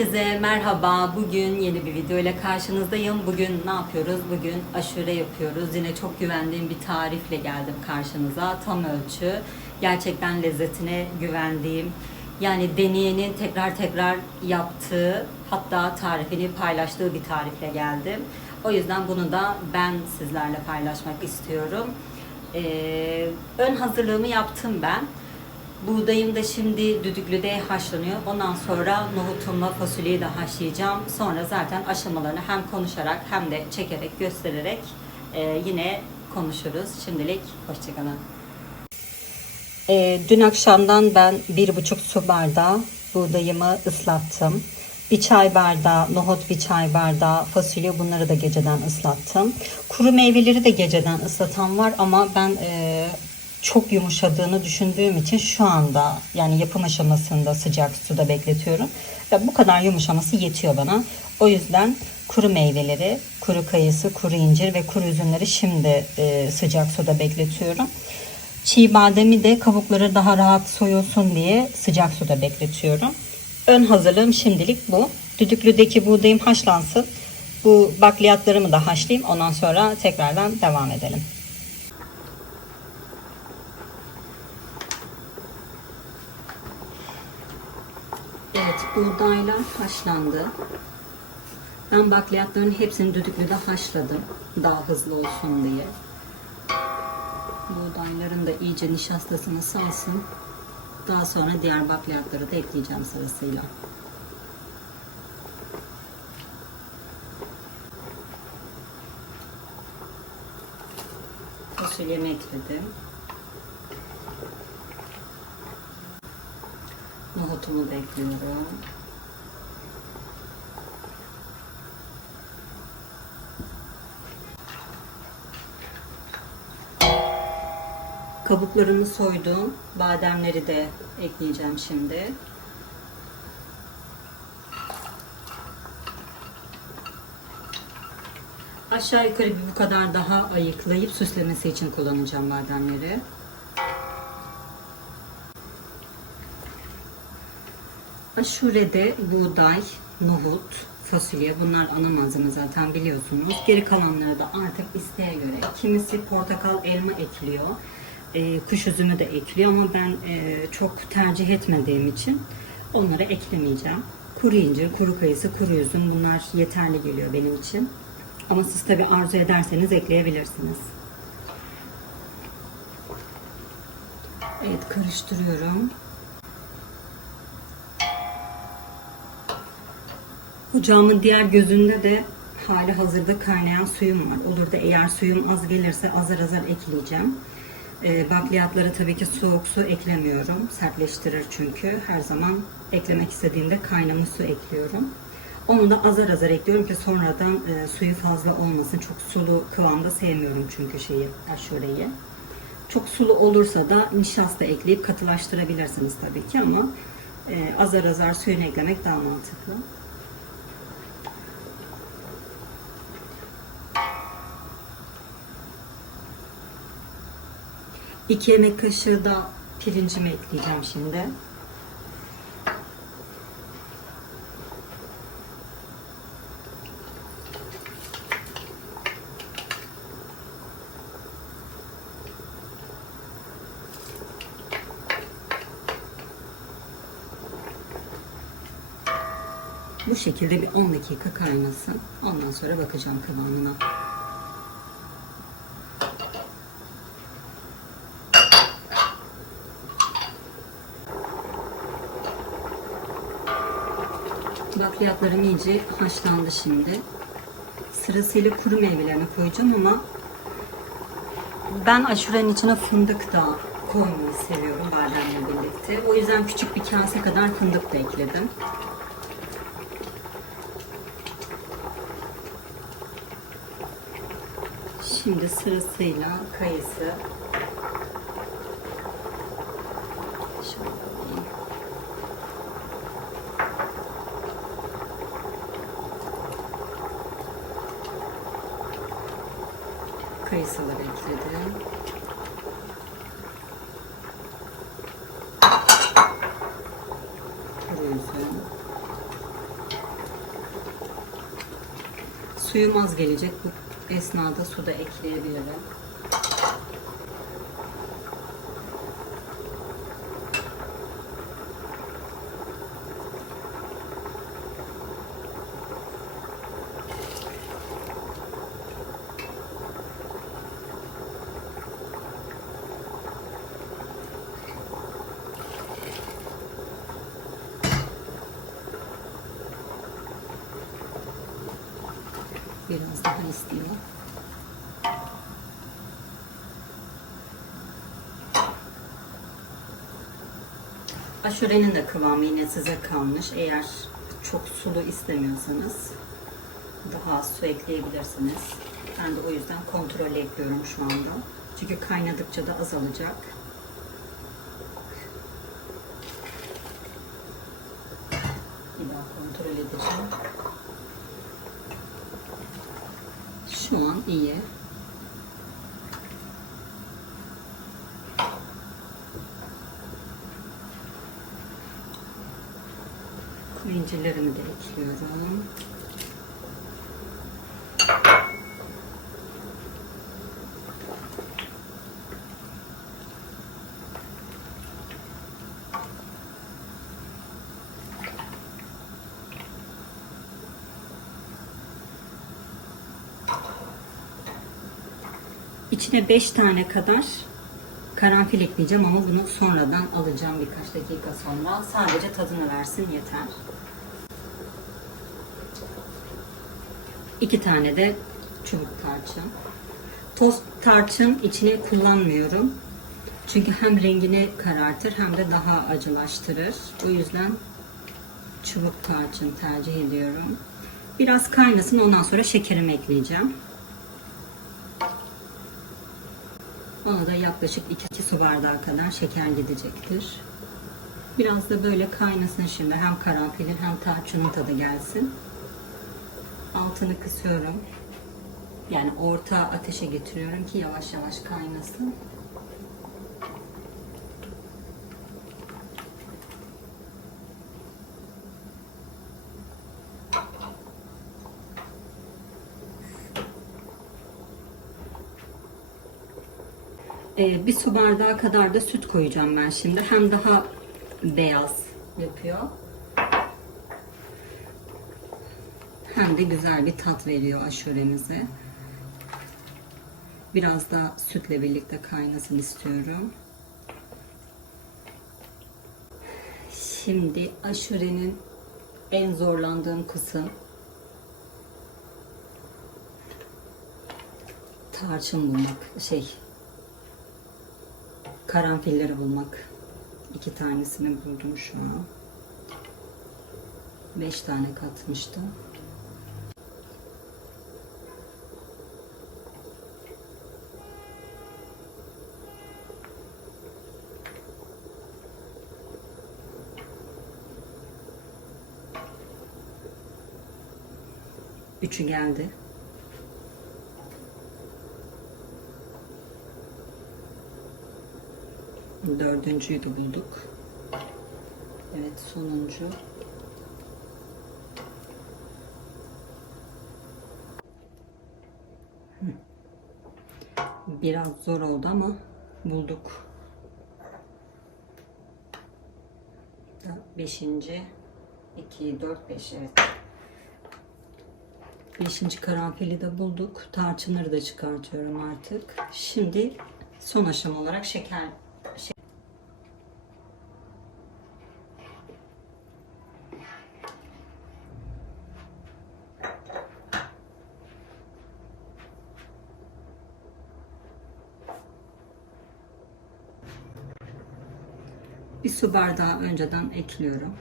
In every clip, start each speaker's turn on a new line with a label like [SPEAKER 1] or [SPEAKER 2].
[SPEAKER 1] Herkese merhaba. Bugün yeni bir video ile karşınızdayım. Bugün ne yapıyoruz? Bugün aşure yapıyoruz. Yine çok güvendiğim bir tarifle geldim karşınıza. Tam ölçü. Gerçekten lezzetine güvendiğim, yani deneyenin tekrar tekrar yaptığı, hatta tarifini paylaştığı bir tarifle geldim. O yüzden bunu da ben sizlerle paylaşmak istiyorum. Ee, ön hazırlığımı yaptım ben. Buğdayım da şimdi düdüklüde haşlanıyor. Ondan sonra nohutumla fasulyeyi de haşlayacağım. Sonra zaten aşamalarını hem konuşarak hem de çekerek göstererek e, yine konuşuruz. Şimdilik hoşçakalın. E, dün akşamdan ben bir buçuk su bardağı buğdayımı ıslattım. Bir çay bardağı nohut, bir çay bardağı fasulye bunları da geceden ıslattım. Kuru meyveleri de geceden ıslatan var ama ben e, çok yumuşadığını düşündüğüm için şu anda yani yapım aşamasında sıcak suda bekletiyorum. Ve bu kadar yumuşaması yetiyor bana. O yüzden kuru meyveleri, kuru kayısı, kuru incir ve kuru üzümleri şimdi e, sıcak suda bekletiyorum. Çiğ bademi de kabukları daha rahat soyulsun diye sıcak suda bekletiyorum. Ön hazırlığım şimdilik bu. Düdüklüdeki buğdayım haşlansın. Bu bakliyatlarımı da haşlayayım. Ondan sonra tekrardan devam edelim. Evet, buğdaylar haşlandı. Ben bakliyatların hepsini düdüklüde haşladım. Daha hızlı olsun diye. Buğdayların da iyice nişastasını salsın. Daha sonra diğer bakliyatları da ekleyeceğim sırasıyla. Fasulyemi ekledim. Nohutumu da ekliyorum. Kabuklarını soydum. Bademleri de ekleyeceğim şimdi. Aşağı yukarı bir bu kadar daha ayıklayıp süslemesi için kullanacağım bademleri. Aşurede buğday, nohut, fasulye bunlar ana malzeme zaten biliyorsunuz. Geri kalanları da artık isteğe göre. Kimisi portakal, elma ekliyor. E, kuş üzümü de ekliyor ama ben e, çok tercih etmediğim için onları eklemeyeceğim. Kuru incir, kuru kayısı, kuru üzüm bunlar yeterli geliyor benim için. Ama siz tabi arzu ederseniz ekleyebilirsiniz. Evet karıştırıyorum. Ocağımın diğer gözünde de hali hazırda kaynayan suyum var. Olur da eğer suyum az gelirse azar azar ekleyeceğim. E, bakliyatlara tabii ki soğuk su eklemiyorum. Sertleştirir çünkü. Her zaman eklemek istediğimde kaynamış su ekliyorum. Onu da azar azar ekliyorum ki sonradan e, suyu fazla olmasın. Çok sulu kıvamda sevmiyorum çünkü şeyi, aşureyi. Çok sulu olursa da nişasta ekleyip katılaştırabilirsiniz tabii ki ama e, azar azar suyunu eklemek daha mantıklı. 2 yemek kaşığı da pirincimi ekleyeceğim şimdi. Bu şekilde bir 10 dakika kaynasın. Ondan sonra bakacağım kıvamına. Bakliyatlarım iyice haşlandı şimdi. Sırasıyla kuru meyvelerini koyacağım ama ben aşurenin içine fındık da koymayı seviyorum bademle birlikte. O yüzden küçük bir kase kadar fındık da ekledim. Şimdi sırasıyla kayısı, kayısıları ekledim. Kırmızı. Suyum az gelecek. Bu esnada su da ekleyebilirim. Aşurenin de kıvamı yine size kalmış. Eğer çok sulu istemiyorsanız daha az su ekleyebilirsiniz. Ben de o yüzden kontrol ekliyorum şu anda. Çünkü kaynadıkça da azalacak. Bir daha kontrol edeceğim. Şu an iyi. Kuru incirlerimi de ekliyorum. İçine 5 tane kadar karanfil ekleyeceğim ama bunu sonradan alacağım birkaç dakika sonra. Sadece tadını versin yeter. 2 tane de çubuk tarçın. Toz tarçın içine kullanmıyorum. Çünkü hem rengini karartır hem de daha acılaştırır. O yüzden çubuk tarçın tercih ediyorum. Biraz kaynasın ondan sonra şekerimi ekleyeceğim. Ona da yaklaşık 2 su bardağı kadar şeker gidecektir. Biraz da böyle kaynasın şimdi. Hem karanfilin hem tarçının tadı gelsin. Altını kısıyorum. Yani orta ateşe getiriyorum ki yavaş yavaş kaynasın. Ee, bir su bardağı kadar da süt koyacağım ben şimdi. Hem daha beyaz yapıyor. Hem de güzel bir tat veriyor aşuremize. Biraz da sütle birlikte kaynasın istiyorum. Şimdi aşurenin en zorlandığım kısım tarçın bulmak. Şey, karanfilleri bulmak. İki tanesini buldum şu an. Beş tane katmıştım. Üçü geldi. Dördüncüyü de bulduk. Evet sonuncu. Biraz zor oldu ama bulduk. Beşinci. iki, dört, beş evet. Beşinci karanfili de bulduk. Tarçınları da çıkartıyorum artık. Şimdi son aşama olarak şeker Bir su bardağı önceden ekliyorum.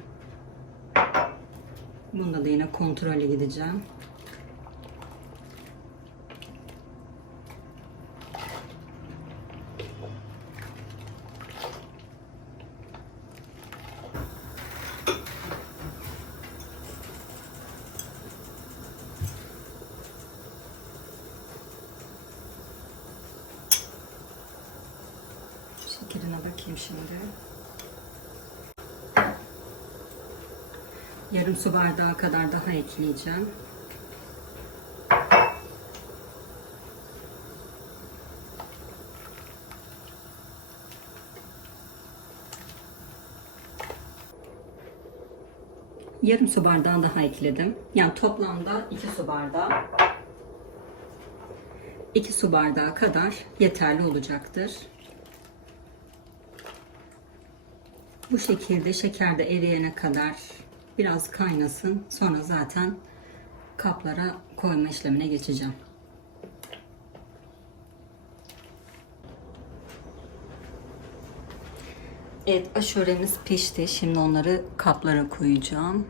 [SPEAKER 1] Bunda da yine kontrole gideceğim. Yarım su bardağı kadar daha ekleyeceğim. Yarım su bardağı daha ekledim. Yani toplamda 2 su bardağı. 2 su bardağı kadar yeterli olacaktır. Bu şekilde şeker de eriyene kadar biraz kaynasın. Sonra zaten kaplara koyma işlemine geçeceğim. Evet aşuremiz pişti. Şimdi onları kaplara koyacağım.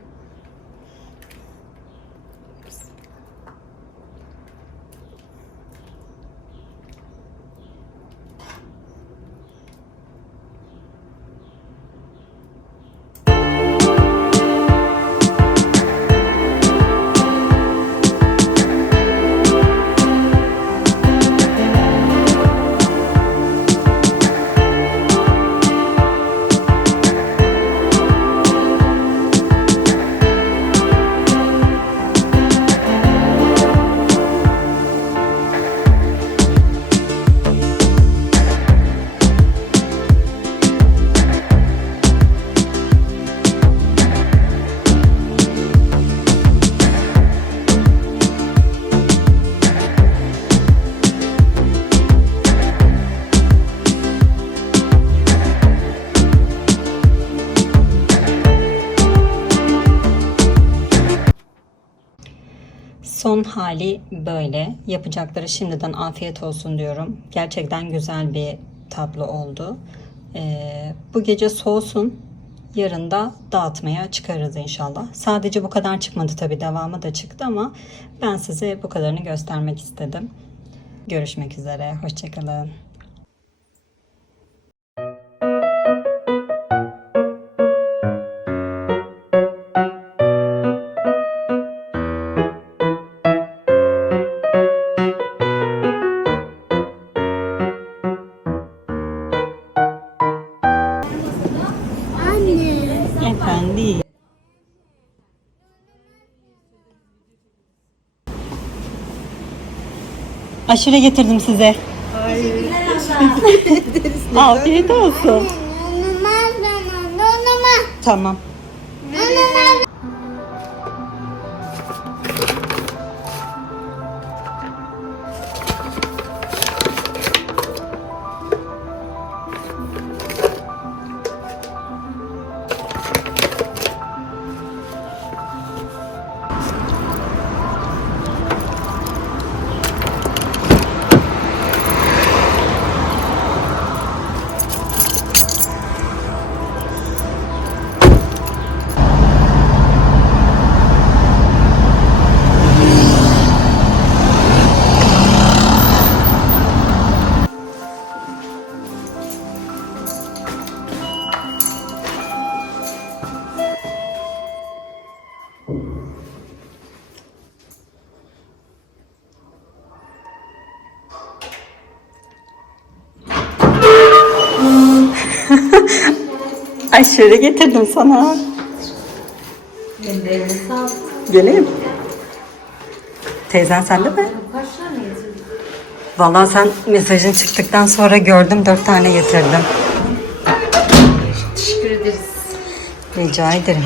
[SPEAKER 1] Hali böyle. Yapacakları şimdiden afiyet olsun diyorum. Gerçekten güzel bir tatlı oldu. Ee, bu gece soğusun. Yarın da dağıtmaya çıkarız inşallah. Sadece bu kadar çıkmadı tabii devamı da çıktı ama ben size bu kadarını göstermek istedim. Görüşmek üzere. Hoşçakalın. Aşure getirdim size. Afiyet olsun.
[SPEAKER 2] Olmaz bana. Olmaz.
[SPEAKER 1] Tamam. Aşure getirdim sana. Geleyim. Teyzen sende mi? Vallahi sen mesajın çıktıktan sonra gördüm dört tane getirdim.
[SPEAKER 3] Teşekkür ederiz.
[SPEAKER 1] Rica ederim.